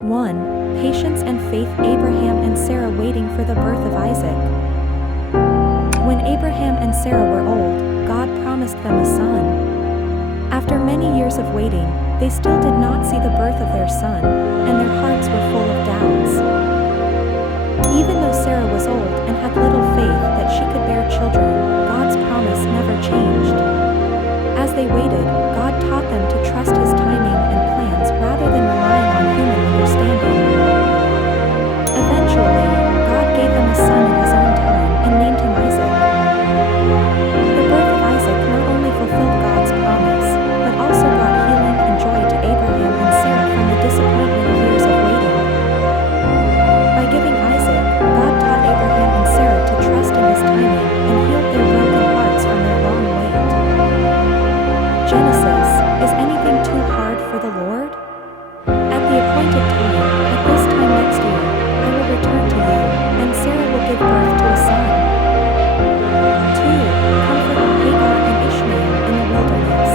1. Patience and faith. Abraham and Sarah waiting for the birth of Isaac. When Abraham and Sarah were old, God promised them a son. After many years of waiting, they still did not see the birth of their son, and their hearts were full of doubts. Even though Sarah was old and had little faith that she could bear children, God's promise never changed. As they waited, God taught them to trust His timing and plans rather than relying on human understanding. Eventually, God gave them a son in His own time and named him Isaac. The birth of Isaac not only fulfilled God's promise, but also brought healing and joy to Abraham and Sarah from the disappointment of years of waiting. By giving Isaac, God taught Abraham and Sarah to trust in His timing and healed their broken hearts from their long wait. Genesis, is anything too hard for the Lord? At the appointed time, at this time next year, I will return to you, and Sarah will give birth to a son. 2. Comfort Hagar and Ishmael in the wilderness.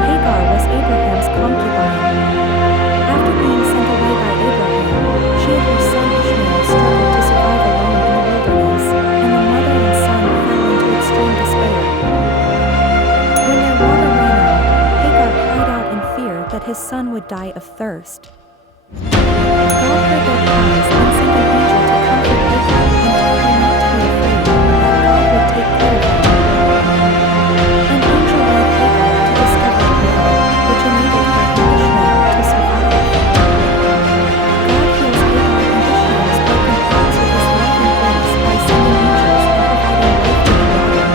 Hagar was Abraham's concubine. After being sent away by Abraham, she and her son Ishmael struggled to survive alone in the wilderness, and the mother and son fell into extreme despair. When their water ran out, Hagar cried out in fear that his son would die of thirst. God heard their cries and sent an angel to comfort Hagar and tell her not to be afraid, that God would take care of her. An angel led Hagar to discover a well, which enabled her and Ishmael to survive. God heals Hagar and Ishmael's broken hearts with His love and grace by sending angels and providing life-giving water.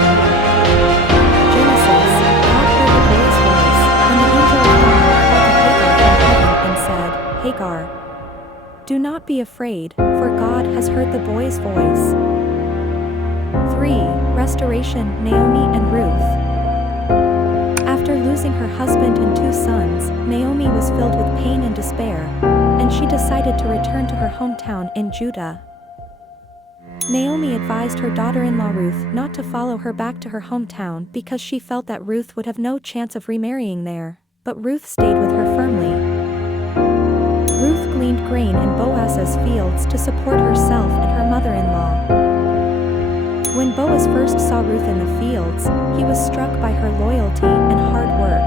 Genesis, God heard the boy's voice, and the angel of God called to Hagar from heaven and said, Hagar, do not be afraid, for God has heard the boy's voice. 3. Restoration. Naomi and Ruth. After losing her husband and 2 sons, Naomi was filled with pain and despair, and she decided to return to her hometown in Judah. Naomi advised her daughter-in-law Ruth not to follow her back to her hometown because she felt that Ruth would have no chance of remarrying there, but Ruth stayed with her firmly. Ruth gleaned grain in Boaz's fields to support herself and her mother-in-law. When Boaz first saw Ruth in the fields, he was struck by her loyalty and hard work.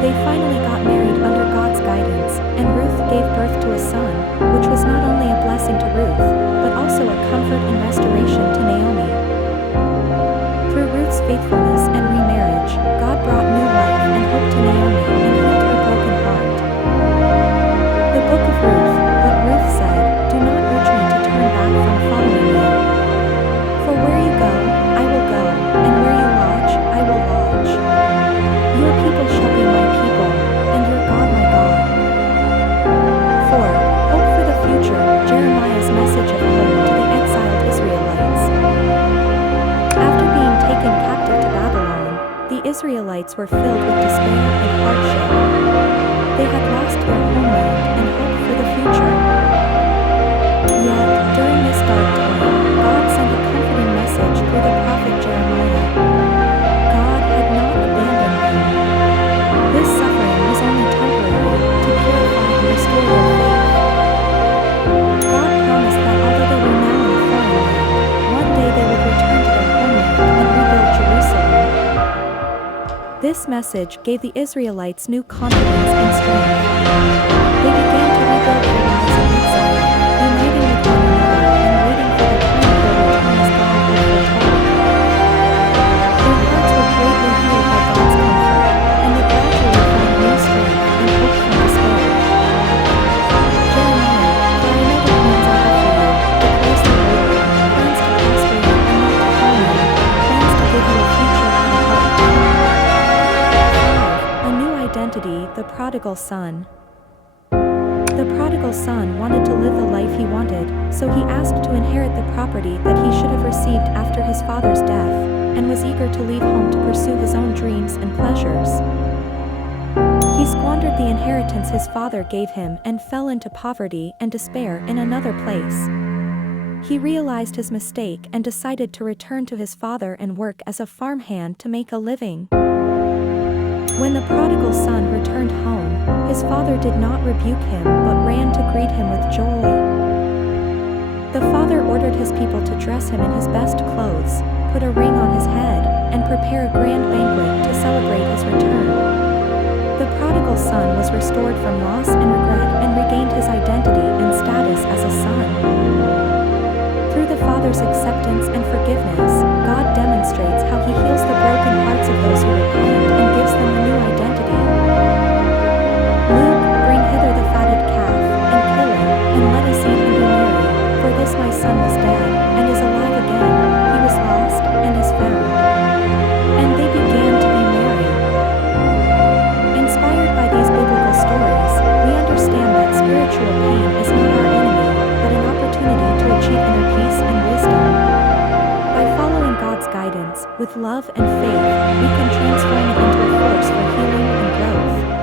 They finally got married under God's guidance, and Ruth gave birth to a son, which was not only a blessing to Ruth, but also a comfort and restoration to Naomi. Through Ruth's faithfulness and remarriage, God brought new life and hope to Naomi and healed her broken heart. The Book of Ruth. But Ruth said, do not urge me to turn back from following you. For where you go, I will go, and where you lodge, I will lodge. Your people shall be my people, and your God my God. 4. Hope for the future. Jeremiah's message of hope to the exiled Israelites. After being taken captive to Babylon, the Israelites were filled with despair and hardship. They had lost their homeland and hope for the future. Yet, during this dark time, God sent a comforting message through the prophet Jeremiah. God had not abandoned them. This suffering was only temporary, to purify and restore their faith. God promised that although they were now in a foreign land, one day they would return to their homeland and rebuild Jerusalem. This message gave the Israelites new confidence and strength. They began to rebuild their lives in exile, uniting with one another and waiting for the time of their return as God had foretold. Their hearts were greatly healed by God's comfort, and they gradually found new strength and hope from despair. Jeremiah, for I know the plans I have for you, declares the Lord, plans to prosper you and not to harm you, plans to give you a future and a hope. 5. A new identity. The prodigal son. The prodigal son wanted to live the life he wanted, so he asked to inherit the property that he should have received after his father's death, and was eager to leave home to pursue his own dreams and pleasures. He squandered the inheritance his father gave him and fell into poverty and despair in another place. He realized his mistake and decided to return to his father and work as a farmhand to make a living. When the prodigal son returned home, his father did not rebuke him but ran to greet him with joy. The father ordered his people to dress him in his best clothes, put a ring on his head, and prepare a grand banquet to celebrate his return. The prodigal son was restored from loss and regret and regained his identity and status as a son. Through the father's acceptance and forgiveness, God demonstrates how he heals the broken hearts of those who repent and gives them a new identity. Luke, bring hither the fatted calf, and kill it, and let us eat and be merry, for this my son was dead, and is alive again, he was lost, and is found. And they began to be merry. Inspired by these biblical stories, we understand that spiritual pain is not our enemy, but an opportunity to achieve inner peace and wisdom. By following God's guidance, with love and faith, we can transform it into a force for healing and growth.